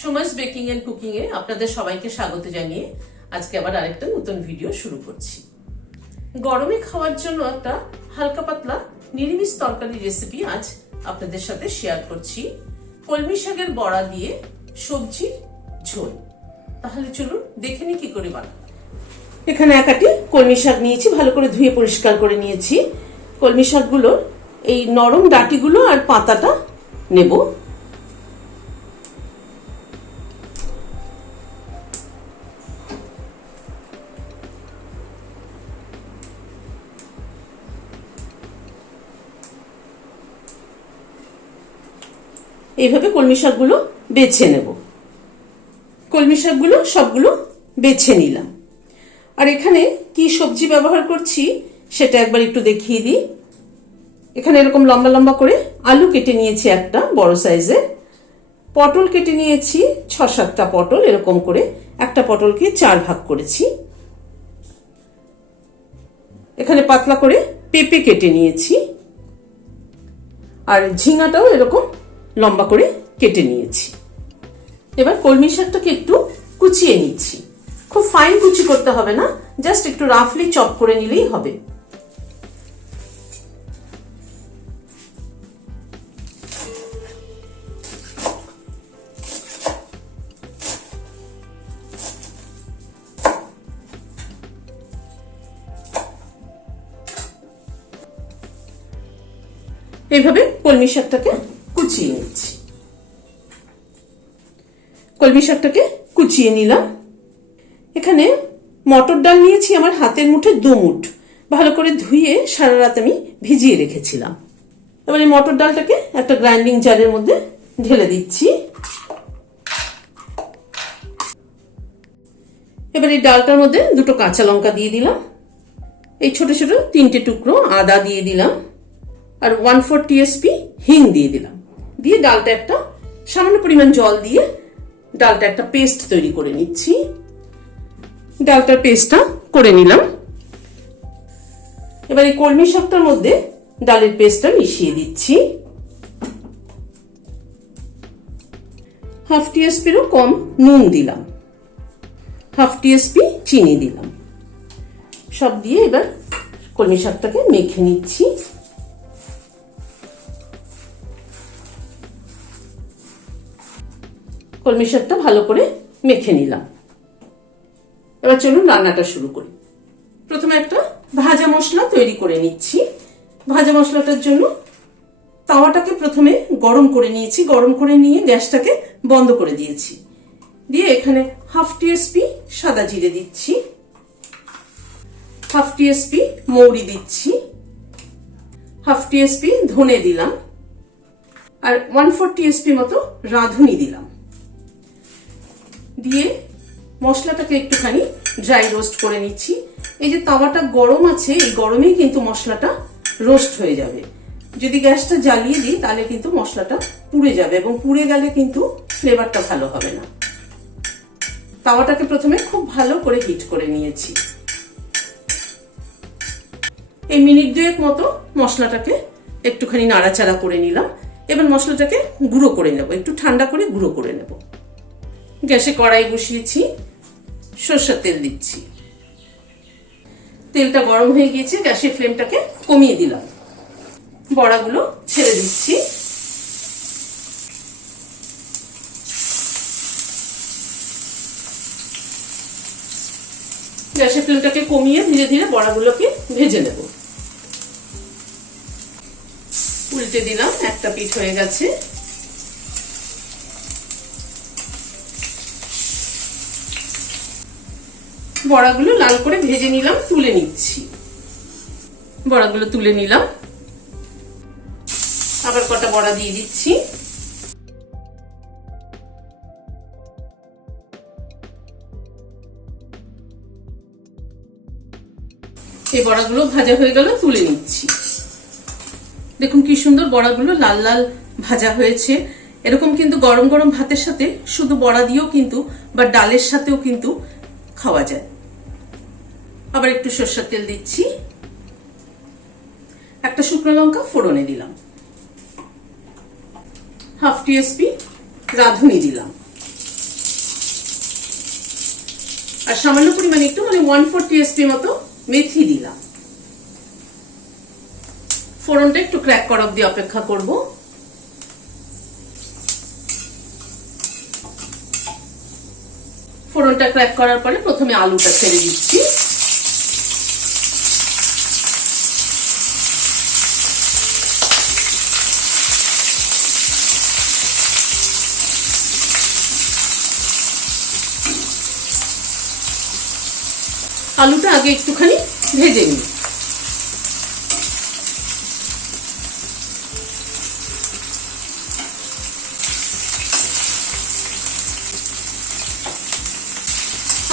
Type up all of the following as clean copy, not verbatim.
Soma's baking and cooking এ আপনাদের সবাইকে স্বাগত জানিয়ে আজকে আবার আরেকটা নতুন ভিডিও শুরু করছি। গরমে খাওয়ার জন্য একটা হালকা পাতলা নিরামিষ তরকারি রেসিপি আজ আপনাদের সাথে শেয়ার করছি। কলমি শাকের বড়া দিয়ে সবজির ঝোল। তাহলে চলুন দেখে নিই কি করে বানাবো। এখানে এক আটি কলমি শাক নিয়েছি, ভালো করে ধুয়ে পরিষ্কার করে নিয়েছি। কলমি শাকগুলোর এই নরম ডাঁটিগুলো আর পাতাটা নেব। এইভাবে কলমি শাকগুলো বেছে নেব। কলমি শাকগুলো সবগুলো বেছে নিলাম। আর এখানে কি সবজি ব্যবহার করছি সেটা একবার একটু দেখিয়ে দিই। এখানে এরকম লম্বা লম্বা করে আলু কেটে নিয়েছি একটা বড় সাইজের, পটল কেটে নিয়েছি 6-7টা পটল, এরকম করে একটা পটলকে 4 ভাগ করেছি। এখানে পাতলা করে পেঁপে কেটে নিয়েছি, আর ঝিঙাটাও এরকম লম্বা করে কেটে নিয়েছি। এবার কলমি শাকটাকে একটু কুচিয়ে নিচ্ছি। খুব ফাইন কুচি করতে হবে না, জাস্ট একটু রাফলি চপ করে নিলেই হবে। এইভাবে কলমি শাকটাকে কুচিয়ে নিচ্ছি। কলমি শাকটাকে কুচিয়ে নিলাম। এখানে মটর ডাল নিয়েছি আমার হাতের মুঠে 2 মুঠ, ভালো করে ধুয়ে সারা রাত আমি ভিজিয়ে রেখেছিলাম। এবার এই মটর ডালটাকে একটা গ্রাইন্ডিং জারের মধ্যে ঢেলে দিচ্ছি। এবার এই ডালটার মধ্যে 2টো কাঁচা লঙ্কা দিয়ে দিলাম, এই ছোট ছোট 3টে টুকরো আদা দিয়ে দিলাম, আর 1/4 টিএসপি হিং দিয়ে দিলাম। দিয়ে ডালটা একটা সামান্য পরিমাণ জল দিয়ে ডালটা একটা পেস্ট তৈরি করে নিচ্ছি। ডালটার পেস্টটা করে নিলাম। এবার এই কলমি শাকটার মধ্যে ডালের পেস্টটা মিশিয়ে দিচ্ছি। 1/2 টিএসপিরও কম নুন দিলাম, 1/2 টিএসপি চিনি দিলাম। সব দিয়ে এবার কলমি শাকটাকে মেখে নিচ্ছি। কলমি শাকটা ভালো করে মেখে নিলাম। এবার চলুন রান্নাটা শুরু করি। প্রথমে একটা ভাজা মশলা তৈরি করে নিচ্ছি। ভাজা মশলাটার জন্য তাওয়াটাকে প্রথমে গরম করে নিয়েছি, গরম করে নিয়ে গ্যাসটাকে বন্ধ করে দিয়েছি। দিয়ে এখানে 1/2 টিএসপি সাদা জিরে দিচ্ছি, 1/2 টিএসপি মৌরি দিচ্ছি, 1/2 টিএসপি ধনে দিলাম, আর 1/4 টিএসপি মতো রাঁধুনি দিলাম। দিয়ে মশলাটাকে একটুখানি ড্রাই রোস্ট করে নিচ্ছি। এই যে তাওয়াটা গরম আছে, এই গরমেই কিন্তু মশলাটা রোস্ট হয়ে যাবে। যদি গ্যাসটা জ্বালিয়ে দিই তাহলে কিন্তু মশলাটা পুড়ে যাবে, এবং পুড়ে গেলে কিন্তু ফ্লেভারটা ভালো হবে না। তাওয়াটাকে প্রথমে খুব ভালো করে হিট করে নিয়েছি। এই মিনিট 2 মতো মশলাটাকে একটুখানি নাড়াচাড়া করে নিলাম। এবার মশলাটাকে গুঁড়ো করে নেব, একটু ঠান্ডা করে গুঁড়ো করে নেব। গ্যাসে কড়াই বসিয়েছি, সরষের তেল দিচ্ছি। তেলটা গরম হয়ে গিয়েছে, গ্যাসের ফ্লেমটাকে কমিয়ে দিলাম। বড়াগুলো ছেড়ে দিচ্ছি। গ্যাসের ফ্লেমটাকে কমিয়ে ধীরে ধীরে বড়াগুলোকে ভেজে নেব। উল্টে দিলাম, একটা পিঠ হয়ে গেছে। বড়াগুলো লাল করে ভেজে নিলাম, তুলে নিচ্ছি। বড়াগুলো তুলে নিলাম, আবার কটা বড়া দিয়ে দিচ্ছি। এই বড়াগুলো ভাজা হয়ে গেল, তুলে নিচ্ছি। দেখুন কি সুন্দর বড়াগুলো লাল লাল ভাজা হয়েছে। এরকম কিন্তু গরম গরম ভাতের সাথে শুধু বড়া দিয়েও কিন্তু বা ডালের সাথেও কিন্তু খাওয়া যায়। আবার একটু সরষের তেল দিচ্ছি, একটা শুকনো লঙ্কা ফোড়নে দিলাম, 1/2 টিএসপি রাঁধুনি দিলাম, আর সামান্য পরিমাণে একটু 1/4 টিএসপি মতো মেথি দিলাম। ফোড়নটা একটু ক্র্যাক করা অবধি অপেক্ষা করব। ফোড়নটা ক্র্যাক করার পরে প্রথমে আলুটা ছেড়ে দিচ্ছি। আলুটা আগে একটুখানি ভেজে নিই।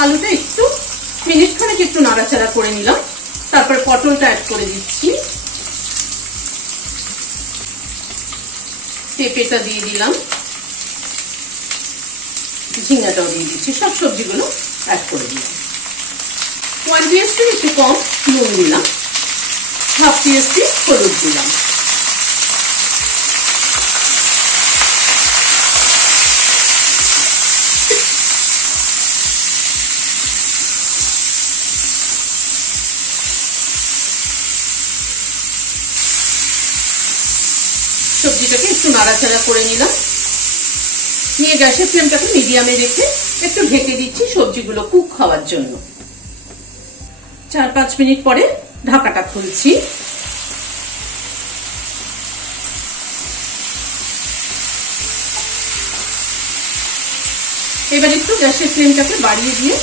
আলুটা একটু মিনিট খানেক একটু নাড়াচাড়া করে নিলাম। তারপর পটলটা অ্যাড করে দিচ্ছি, পেঁপেটা দিয়ে দিলাম, ঝিঙ্গাটাও দিয়ে দিচ্ছি। সব সবজিগুলো অ্যাড করে দিলাম। 1 টিএসপি একটু কম নুন দিলাম, 1/2 টিএসপি হলুদ দিলাম। সবজিটাকে একটু নাড়াচাড়া করে নিলাম, নিয়ে গ্যাসের ফ্লেমটাকে মিডিয়ামে রেখে একটু ঢেকে দিচ্ছি সবজিগুলো কুক হওয়ার জন্য। 4-5 মিনিট পরে ঢাকাটা খুলছি। এবার একটু গ্যাসের ফ্লেমটাকে বাড়িয়ে দিয়ে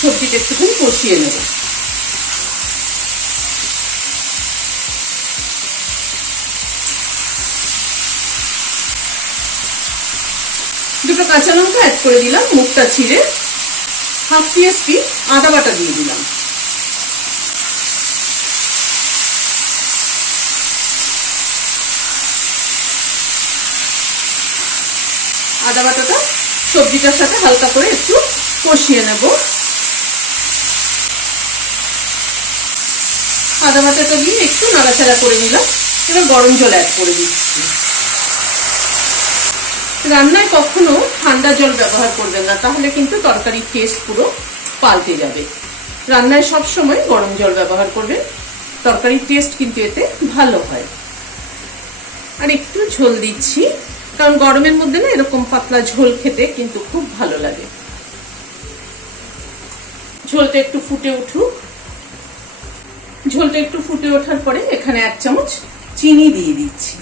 সবজিটা একটুখানি কষিয়ে নেব। দুটো কাঁচা লঙ্কা অ্যাড করে দিলাম, মুখটা ছিঁড়ে। 1/2 টিএসপি আদা বাটা দিয়ে দিলাম। আদা বাটাটা সবজিটার সাথে হালকা করে একটু কষিয়ে নেব। আদা বাটাটা দিয়ে একটু নাড়াচাড়া করে নিলাম। এবার গরম জল অ্যাড করে দিচ্ছি। রান্নায় কখনো ঠান্ডা জল ব্যবহার করবেন না, তাহলে কিন্তু তরকারির টেস্ট পুরো পাল্টে যাবে। রান্নায় সব সময় গরম জল ব্যবহার করবেন, তরকারির টেস্ট কিন্তু এতে ভালো হয়। আর একটু ঝোল দিচ্ছি, কারণ গরমের মধ্যে না এরকম পাতলা ঝোল খেতে কিন্তু খুব ভালো লাগে। ঝোলটা একটু ফুটে উঠুক। ঝোলটা একটু ফুটে ওঠার পরে এখানে 1 চামচ চিনি দিয়ে দিচ্ছি।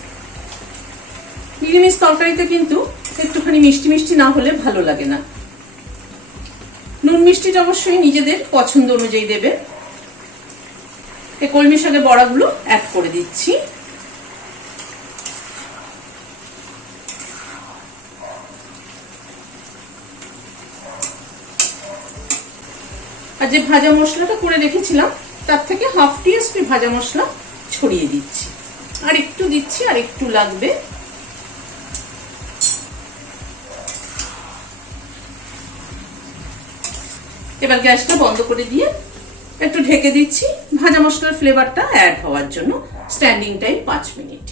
নিরামিষ তরকারিতে কিন্তু একটুখানি মিষ্টি মিষ্টি না হলে ভালো লাগে না। নুন মিষ্টিটা অবশ্যই নিজেদের পছন্দ অনুযায়ী দেবেন। এই কলমি শাকের বড়াগুলো অ্যাড করে দিচ্ছি। আর যে ভাজা মশলাটা করে রেখেছিলাম তার থেকে 1/2 টিএসপি ভাজা মশলা ছড়িয়ে দিচ্ছি। আর একটু দিচ্ছি, আর একটু লাগবে। এবার গ্যাসটা বন্ধ করে দিয়ে একটু ঢেকে দিচ্ছি ভাজা মশলার ফ্লেভারটা অ্যাড হওয়ার জন্য। Standing time 5 minute.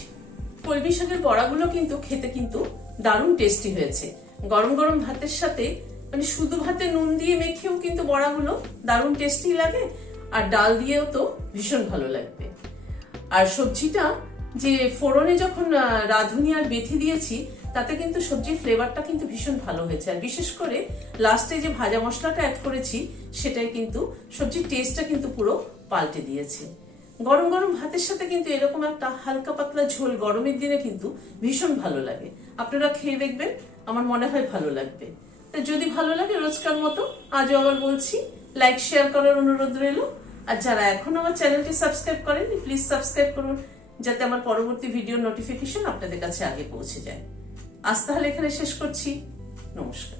কলমি শাকের বড়াগুলো কিন্তু খেতে কিন্তু দারুণ টেস্টি হয়েছে। গরম গরম ভাতের সাথে, মানে শুধু ভাতে নুন দিয়ে মেখেও কিন্তু বড়াগুলো দারুণ টেস্টি লাগে, আর ডাল দিয়েও তো ভীষণ ভালো লাগবে। আর সবজিটা যে ফোড়নে যখন রাঁধুনি আর মেথি দিয়েছি, তাতে কিন্তু সবজির ফ্লেভারটা কিন্তু ভীষণ ভালো হয়েছে। আর বিশেষ করে লাস্টে যে ভাজা মশলাটা অ্যাড করেছি, সেটাই কিন্তু সবজির টেস্টটা কিন্তু পুরো পাল্টে দিয়েছে। গরম গরম ভাতের সাথে কিন্তু এরকম একটা হালকা পাতলা ঝোল গরমের দিনে কিন্তু ভীষণ ভালো লাগে। আপনারা খেয়ে দেখবেন, আমার মনে হয় ভালো লাগবে। তো যদি ভালো লাগে রোজকার মতো আজও আবার বলছি, লাইক শেয়ার করার অনুরোধ রইল। আর যারা এখন আমার চ্যানেলটি সাবস্ক্রাইব করেননি, প্লিজ সাবস্ক্রাইব করুন, যাতে আমার পরবর্তী ভিডিওর নোটিফিকেশন আপনাদের কাছে আগে পৌঁছে যায়। আজ তাহলে এখানে শেষ করছি। নমস্কার।